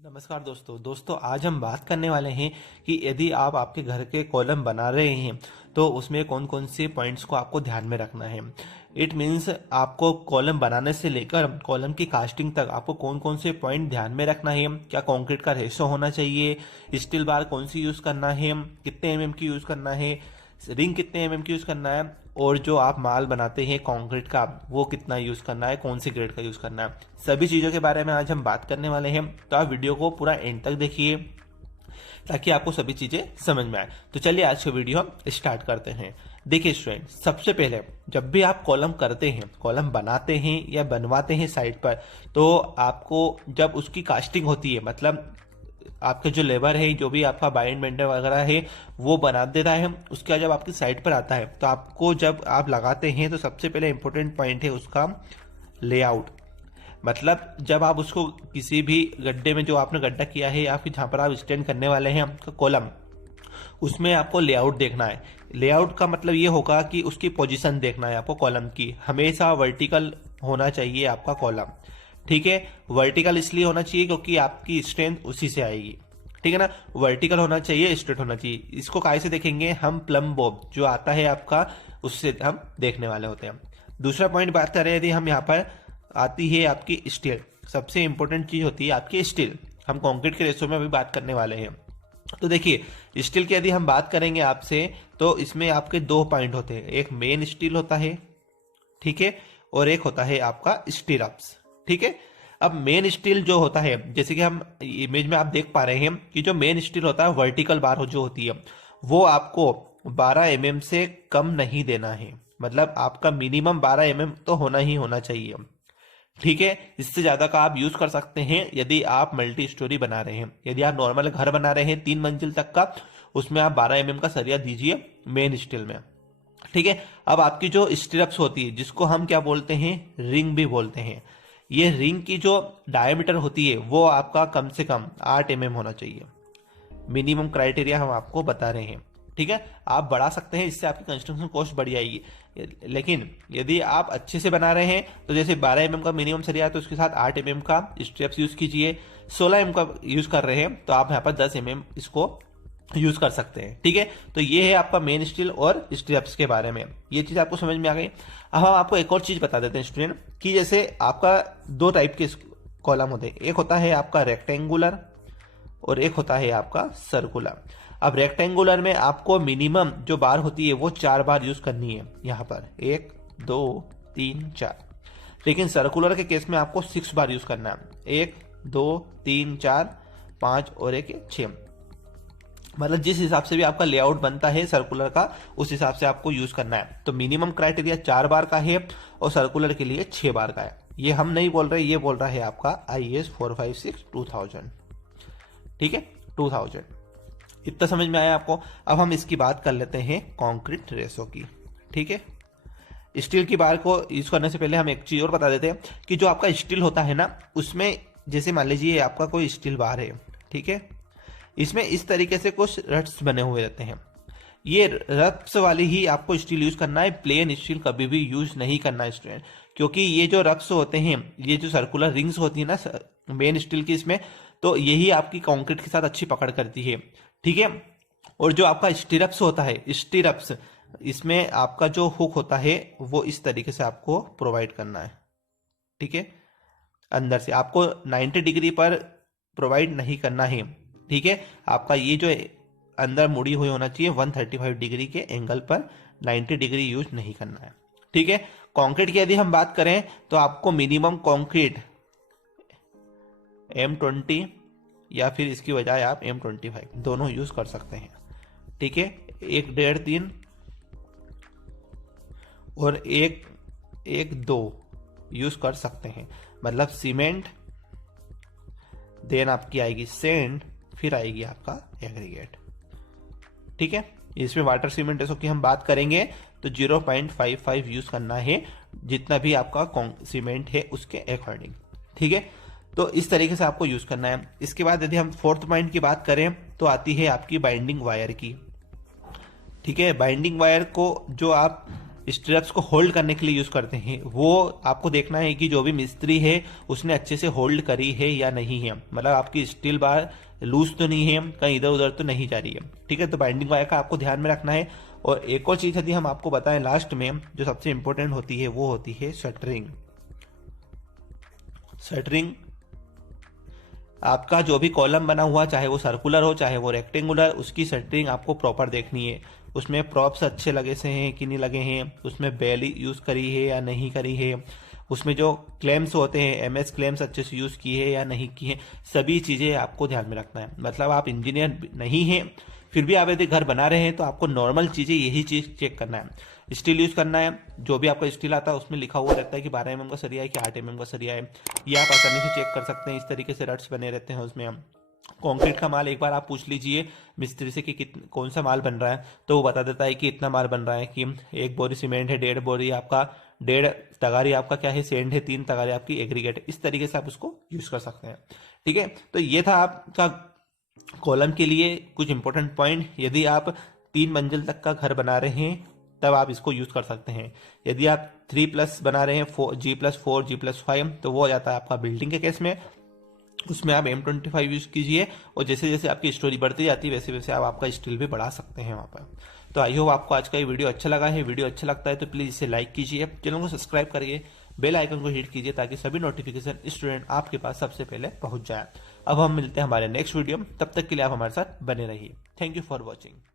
नमस्कार दोस्तों आज हम बात करने वाले हैं कि यदि आप आपके घर के कॉलम बना रहे हैं तो उसमें कौन कौन से पॉइंट्स को आपको ध्यान में रखना है। इट मीन्स आपको कॉलम बनाने से लेकर कॉलम की कास्टिंग तक आपको कौन कौन से पॉइंट ध्यान में रखना है। क्या कंक्रीट का रेशो होना चाहिए, स्टील बार कौन सी यूज करना है, कितने एमएम की यूज करना है, रिंग कितने एमएम की यूज करना है, और जो आप माल बनाते हैं कंक्रीट का वो कितना यूज करना है, कौन सी ग्रेड का यूज करना है। सभी चीजों के बारे में आज हम बात करने वाले हैं, तो आप वीडियो को पूरा एंड तक देखिए ताकि आपको सभी चीजें समझ में आए। तो चलिए आज का वीडियो हम स्टार्ट करते हैं। देखिए स्टूडेंट, सबसे पहले जब भी आप कॉलम करते हैं, कॉलम बनाते हैं या बनवाते हैं साइट पर, तो आपको जब उसकी कास्टिंग होती है, मतलब आपके जो लेबर है, जो भी आपका बाइंड बेंडर वगैरह है वो बना देता है, उसके बाद जब आपकी साइट पर आता है तो आपको जब आप लगाते हैं तो सबसे पहले इंपॉर्टेंट पॉइंट है उसका लेआउट। मतलब जब आप उसको किसी भी गड्ढे में, जो आपने गड्ढा किया है या फिर जहां पर आप स्टैंड करने वाले हैं आपका कॉलम, उसमें आपको लेआउट देखना है। लेआउट का मतलब ये होगा कि उसकी पोजीशन देखना है आपको। कॉलम की हमेशा वर्टिकल होना चाहिए आपका कॉलम, ठीक है। वर्टिकल इसलिए होना चाहिए क्योंकि आपकी स्ट्रेंथ उसी से आएगी, ठीक है ना। वर्टिकल होना चाहिए, स्ट्रेट होना चाहिए। इसको कैसे देखेंगे हम, प्लम बॉब जो आता है आपका उससे हम देखने वाले होते हैं। दूसरा पॉइंट बात करें यदि हम, यहाँ पर आती है आपकी स्टील। सबसे इंपॉर्टेंट चीज होती है आपकी स्टील। हम कंक्रीट के रेशो में अभी बात करने वाले हैं। तो देखिए स्टील की यदि हम बात करेंगे आपसे, तो इसमें आपके दो पॉइंट होते हैं, एक मेन स्टील होता है, ठीक है, और एक होता है आपका स्टीरअप्स, ठीक है। अब मेन स्टील जो होता है, जैसे कि हम इमेज में आप देख पा रहे हैं कि जो मेन स्टील होता है, वर्टिकल बार जो होती है, वो आपको 12 एमएम से कम नहीं देना है। मतलब आपका मिनिमम 12 एमएम तो होना ही होना चाहिए, ठीक है। इससे ज्यादा का आप यूज कर सकते हैं यदि आप मल्टी स्टोरी बना रहे हैं। यदि आप नॉर्मल घर बना रहे हैं 3 मंजिल तक का, उसमें आप 12 एमएम का सरिया दीजिए मेन स्टील में, ठीक है। अब आपकी जो स्टीरअप्स होती है, जिसको हम क्या बोलते हैं, रिंग भी बोलते हैं, ये रिंग की जो डायमीटर होती है वो आपका कम से कम 8 एमएम होना चाहिए। मिनिमम क्राइटेरिया हम आपको बता रहे हैं, ठीक है। आप बढ़ा सकते हैं, इससे आपकी कंस्ट्रक्शन कॉस्ट बढ़ जाएगी। लेकिन यदि आप अच्छे से बना रहे हैं तो जैसे 12 एमएम का मिनिमम सरिया है तो उसके साथ 8 एमएम का स्ट्रेप्स यूज कीजिए। 16 एमएम का यूज कर रहे हैं तो आप यहाँ पर 10 एमएम इसको यूज कर सकते हैं, ठीक है। तो ये है आपका मेन स्टील और स्ट्रिप्स के बारे में, ये चीज आपको समझ में आ गई। अब हम आपको एक और चीज बता देते हैं स्टूडेंट, कि जैसे आपका दो टाइप के कॉलम होते हैं, एक होता है आपका रेक्टेंगुलर और एक होता है आपका सर्कुलर। अब रेक्टेंगुलर में आपको मिनिमम जो बार होती है वो 4 बार यूज करनी है, यहाँ पर 1 2 3 4। लेकिन सर्कुलर के केस में आपको 6 बार यूज करना है, 1 2 3 4 5 और 1 6। मतलब जिस हिसाब से भी आपका लेआउट बनता है सर्कुलर का, उस हिसाब से आपको यूज करना है। तो मिनिमम क्राइटेरिया 4 बार का है और सर्कुलर के लिए 6 बार का है। ये हम नहीं बोल रहे, ये बोल रहा है आपका IS 456 2000, ठीक है, 2000। इतना समझ में आया आपको। अब हम इसकी बात कर लेते हैं कंक्रीट रेशो की, ठीक है। स्टील की बार को यूज करने से पहले हम एक चीज और बता देते हैं कि जो आपका स्टील होता है ना, उसमें जैसे मान लीजिए आपका कोई स्टील बार है, ठीक है, इसमें इस तरीके से कुछ रट्स बने हुए रहते हैं। ये रफ्स वाली ही आपको स्टील यूज करना है, प्लेन स्टील कभी भी यूज नहीं करना है स्टूडेंट। क्योंकि ये जो रफ्स होते हैं, ये जो सर्कुलर रिंग्स होती है ना मेन स्टील की, इसमें तो यही आपकी कंक्रीट के साथ अच्छी पकड़ करती है, ठीक है। और जो आपका स्टीरअप्स होता है, स्टीरअप्स, इसमें आपका जो हुक होता है वो इस तरीके से आपको प्रोवाइड करना है, ठीक है। अंदर से आपको 90 डिग्री पर प्रोवाइड नहीं करना है, ठीक है। आपका ये जो अंदर मुड़ी हुई होना चाहिए 135 डिग्री के एंगल पर, 90 डिग्री यूज नहीं करना है, ठीक है। कंक्रीट की यदि हम बात करें तो आपको मिनिमम कंक्रीट M20 या फिर इसकी बजाय आप M25 दोनों यूज कर सकते हैं, ठीक है। 1 1.5 3 और 1 1 2 यूज कर सकते हैं। मतलब सीमेंट, देन आपकी आएगी सैंड, फिर आएगी आपका एग्रीगेट, ठीक है। इसमें वाटर सीमेंट रेशो की हम बात करेंगे तो 0.55 यूज करना है, जितना भी आपका सीमेंट है उसके अकॉर्डिंग, ठीक है। तो इस तरीके से आपको यूज करना है। इसके बाद यदि हम फोर्थ पॉइंट की बात करें तो आती है आपकी बाइंडिंग वायर की, ठीक है। बाइंडिंग वायर को जो आप स्ट्रैप्स को होल्ड करने के लिए यूज करते हैं, वो आपको देखना है कि जो भी मिस्त्री है उसने अच्छे से होल्ड करी है या नहीं है, मतलब आपकी स्टील बार लूज तो नहीं है, कहीं इधर उधर तो नहीं जा रही है। ठीक है, तो बाइंडिंग वायर का आपको ध्यान में रखना है। और एक और चीज यदि हम आपको बताएं लास्ट में, जो सबसे इंपॉर्टेंट होती है वो होती है शटरिंग। शटरिंग आपका जो भी कॉलम बना हुआ, चाहे वो सर्कुलर हो चाहे वो रेक्टेंगुलर, उसकी शटरिंग आपको प्रॉपर देखनी है। उसमें प्रॉप्स अच्छे लगे से हैं कि नहीं लगे हैं, उसमें बेली यूज करी है या नहीं करी है, उसमें जो क्लेम्स होते हैं एमएस क्लेम्स अच्छे से यूज किए हैं या नहीं किए, सभी चीजें आपको ध्यान में रखना है। मतलब आप इंजीनियर नहीं हैं फिर भी आप यदि घर बना रहे हैं तो आपको नॉर्मल चीजें यही चीज चेक करना है। स्टील यूज करना है, जो भी आपका स्टील आता है उसमें लिखा हुआ रहता है कि 12 mm का सरिया है कि 8 mm का सरिया है, ये आप आसानी से चेक कर सकते हैं। इस तरीके से रट्स बने रहते हैं उसमें। कंक्रीट का माल एक बार आप पूछ लीजिए मिस्त्री से कि कौन सा माल बन रहा है, तो वो बता देता है कि इतना माल बन रहा है, कि 1 बोरी सीमेंट है, 1.5 बोरी आपका, 1.5 तगारी आपका क्या है सेंड है, 3 तगारी आपकी एग्रीगेट है। इस तरीके से आप उसको यूज कर सकते हैं। ठीक है, तो ये था आपका कॉलम के लिए कुछ इंपॉर्टेंट पॉइंट। यदि आप 3 मंजिल तक का घर बना रहे हैं तब आप इसको यूज कर सकते हैं। यदि आप 3+ बना रहे हैं, G+4 G+5, तो वो हो जाता है आपका बिल्डिंग के केस में, उसमें आप M25 यूज कीजिए। और जैसे जैसे आपकी स्टोरी बढ़ती जाती है वैसे वैसे आप आपका स्टील भी बढ़ा सकते हैं वहां पर। तो आई होप आपको आज का ये वीडियो अच्छा लगा है। वीडियो अच्छा लगता है तो प्लीज इसे लाइक कीजिए, चैनल को सब्सक्राइब करिए, बेल आइकन को हिट कीजिए ताकि सभी नोटिफिकेशन स्टूडेंट आपके पास सबसे पहले पहुंच जाए। अब हम मिलते हैं हमारे नेक्स्ट वीडियो में, तब तक के लिए आप हमारे साथ बने रहिए। Thank you for watching.